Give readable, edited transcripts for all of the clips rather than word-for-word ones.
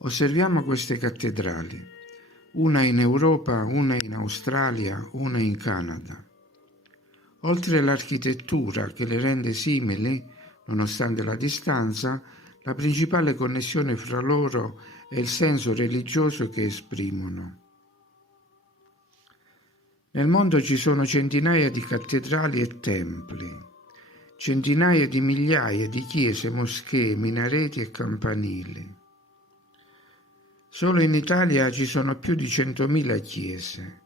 Osserviamo queste cattedrali, una in Europa, una in Australia, una in Canada. Oltre all'architettura che le rende simili, nonostante la distanza, la principale connessione fra loro è il senso religioso che esprimono. Nel mondo ci sono centinaia di cattedrali e templi, centinaia di migliaia di chiese, moschee, minareti e campanili. Solo in Italia ci sono più di 100.000 chiese,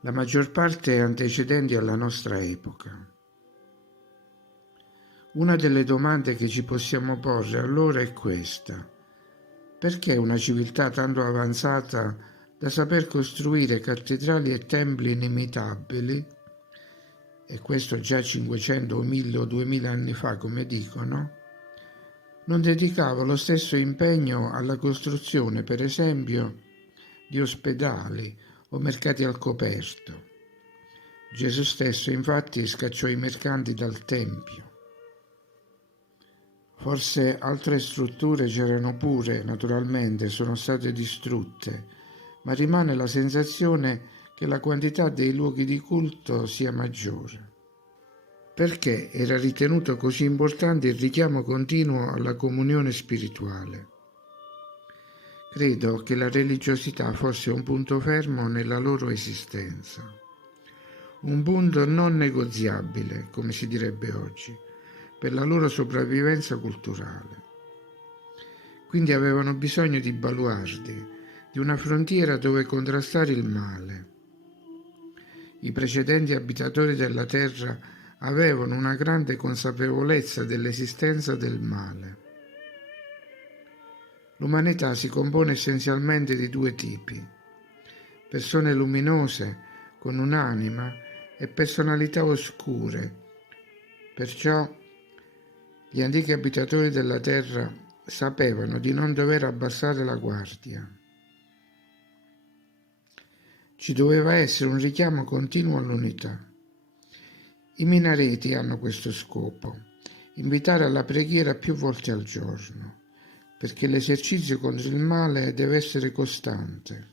la maggior parte antecedenti alla nostra epoca. Una delle domande che ci possiamo porre allora è questa: perché una civiltà tanto avanzata da saper costruire cattedrali e templi inimitabili, e questo già 500 o 1000 o 2000 anni fa, come dicono, non dedicava lo stesso impegno alla costruzione, per esempio, di ospedali o mercati al coperto? Gesù stesso, infatti, scacciò i mercanti dal Tempio. Forse altre strutture c'erano pure, naturalmente, sono state distrutte, ma rimane la sensazione che la quantità dei luoghi di culto sia maggiore. Perché era ritenuto così importante il richiamo continuo alla comunione spirituale? Credo che la religiosità fosse un punto fermo nella loro esistenza, un punto non negoziabile, come si direbbe oggi, per la loro sopravvivenza culturale. Quindi avevano bisogno di baluardi, di una frontiera dove contrastare il male. I precedenti abitatori della terra avevano una grande consapevolezza dell'esistenza del male. L'umanità si compone essenzialmente di due tipi: persone luminose con un'anima e personalità oscure. Perciò gli antichi abitatori della terra sapevano di non dover abbassare la guardia. Ci doveva essere un richiamo continuo all'unità. I minareti hanno questo scopo: invitare alla preghiera più volte al giorno, perché l'esercizio contro il male deve essere costante.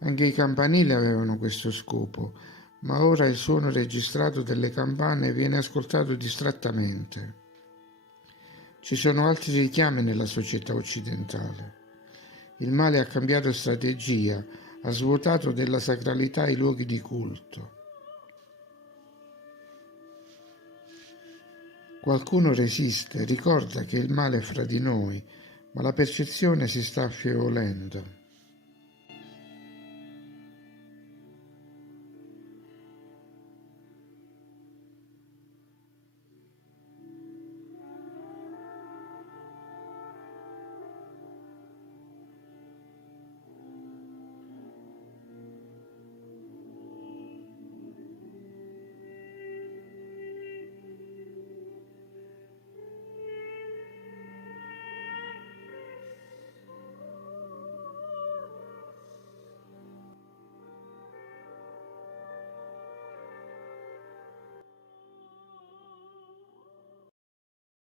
Anche i campanili avevano questo scopo, ma ora il suono registrato delle campane viene ascoltato distrattamente. Ci sono altri richiami nella società occidentale. Il male ha cambiato strategia, ha svuotato della sacralità i luoghi di culto. Qualcuno resiste, ricorda che il male è fra di noi, ma la percezione si sta affievolendo.